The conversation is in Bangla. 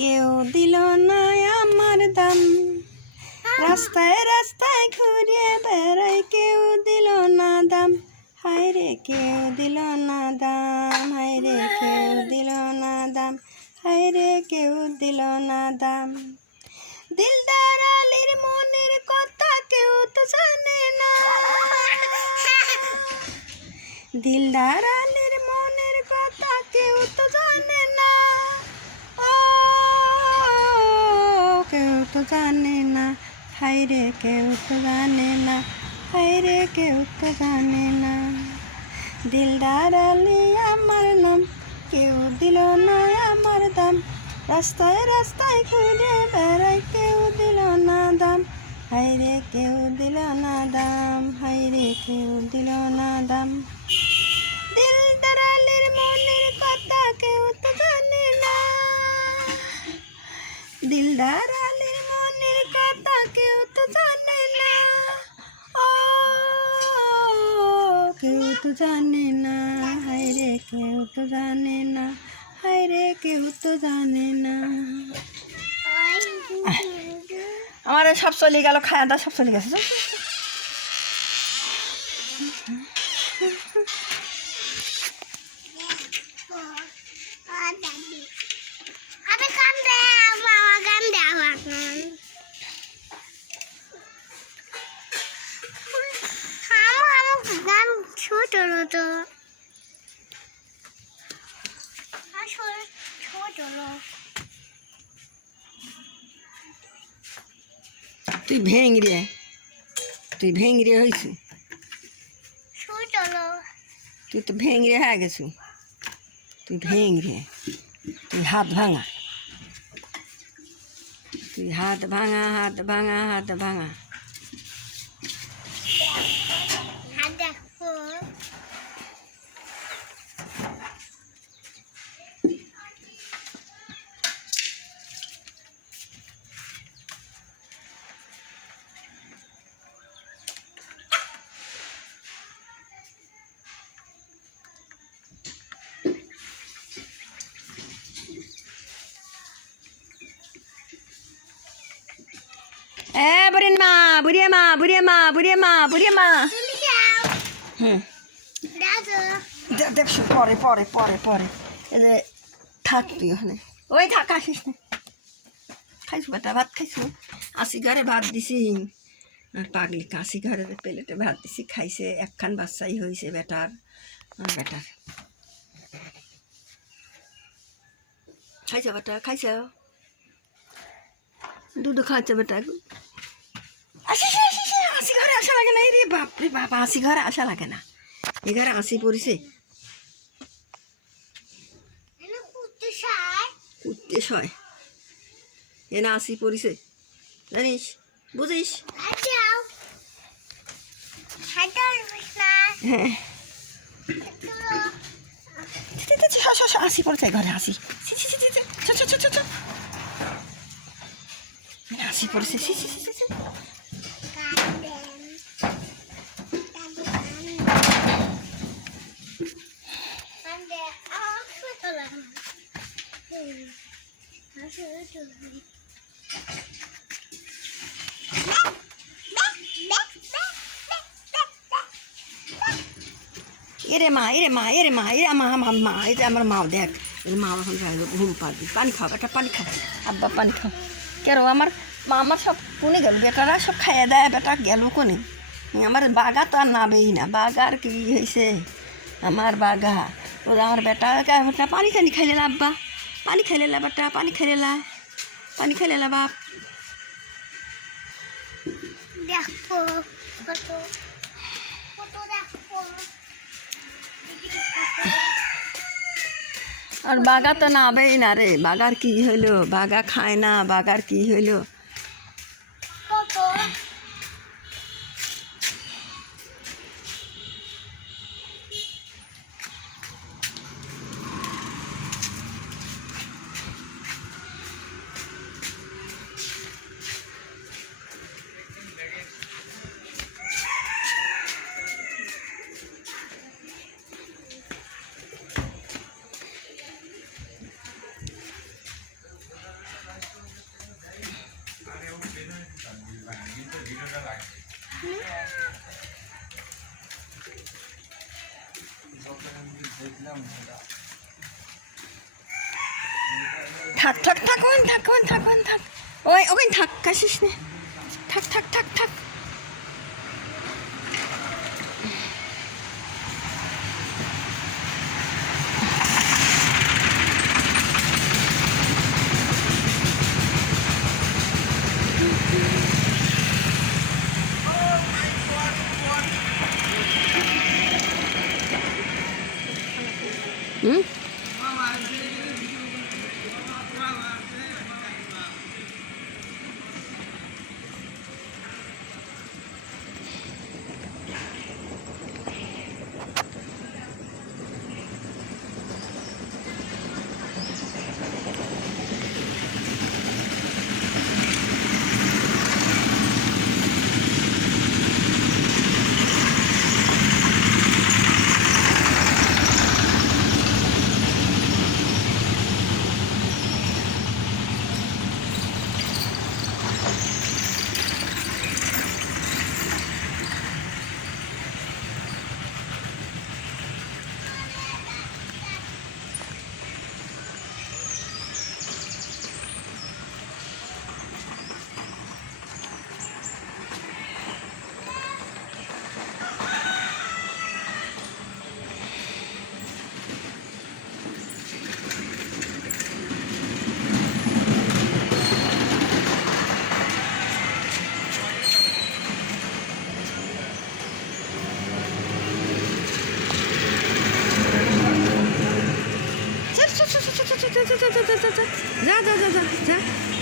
কেউ দিল না আমার দাম। রাস্তায় রাস্তায় ঘুরে বেড়াই কেউ দিল না দাম। হায় রে, কেউ দিল না দাম। হায় রে, কেউ দিল না দাম। হায় রে, কেউ দিল না দাম। দিলদার আলীর মনের কথা কেউ তো জানে না। দিলদার আলীর মনের কথা কেউ তো জানে তো জানে না হায় রে কেউ তো জানে না হায় রে কেউ তো জানে না। দিলদার আলী আমার নাম, কেউ দিল না আমার দাম। রাস্তায় রাস্তায় ঘুরে বেড়াই কেউ দিল না দাম। হায় রে কেউ দিল না দাম হায় রে কেউ দিল না দাম। দিলদার আলীর মনের কথা কেউ তো জানে না। দিলদার তো জানে না হায় রে কেউ তো জানে না হায় রে কেউ তো জানে না। আমার সব চলে গেল খায় দা সব চলে গেছে ছোট তো তুই ভেঙরে তুই ভেঙরে হয়েছু তুই তো ভেঙরে হয়ে গেছু। তুই ভেঙরে তুই হাত ভাঙা। তুই হাত ভাঙা হাত ভাঙা হাত ভাঙা হাত দেখো মা তুমি যাও হুম। দাদু দে- দেখছ, পরে পরে পরে পরে। এলে থাক তুই ওই থাক, আসিস না। খাইছো বেটা, ভাত খাইছো? আশি ঘরে ভাত দিছি। আর পাগলি কাশি ঘরে প্লেটে ভাত দিছি, খাইছে। একখান বাচ্চাই হয়েছে বেটার বেটার। খাইছ বেটা, খাইছ? দুধ খাওয়াচ্ছে বেটা আসিস আসি ঘরে আসা লাগে না এই রে বাপ রে বাপ আসি ঘরে আসা লাগে না এ ঘরে আসি পড়িছে এনে কুত্তে উদ্দেশ এ না আসি পড়িছে জানিস বুঝিস হ্যাঁ আসি পড়েছে ঘরে আসি ছি, ছি, ছি, ছি, ছি, চ, চ, চ, চ, চ। এ আসি পড়েছে ছি, ছি, ছি, ছি, ছি। গান দেন দাদু গান গান দে আমার ছোট লাগে হুম আমার ছোট লাগে এরে মা এরে মা এরে মা এরে মা মা মা এটা আমার মা দেখ এর মা এখন যাইলো ঘুম পারবি পানি খাও বেটা পানি খাও আব্বা পানি খাও কেন আমার মা আমার সব কোনে গেল? বেটারা সব খাইয়ে দেয় বেটা গেল কোনে? আমার বাগা তো আর নাবেই না। বাগার কি হয়েছে আমার বাগা। ও আমার বেটা বেটা পানি টানি খাইলে আব্বা পানি খাইলে না বেটা পানি খাইলে না পানি খাইলে না বাপ। আর বাগা তো নাবেই না রে। বাগার কি হইল? বাগা খায় না বাগার কি হইল? থাক থাক থাক থাক থাক থাক। ওই, ওখানে থাক কাশিস না থাক থাক থাক থাক। Да, да, да, да.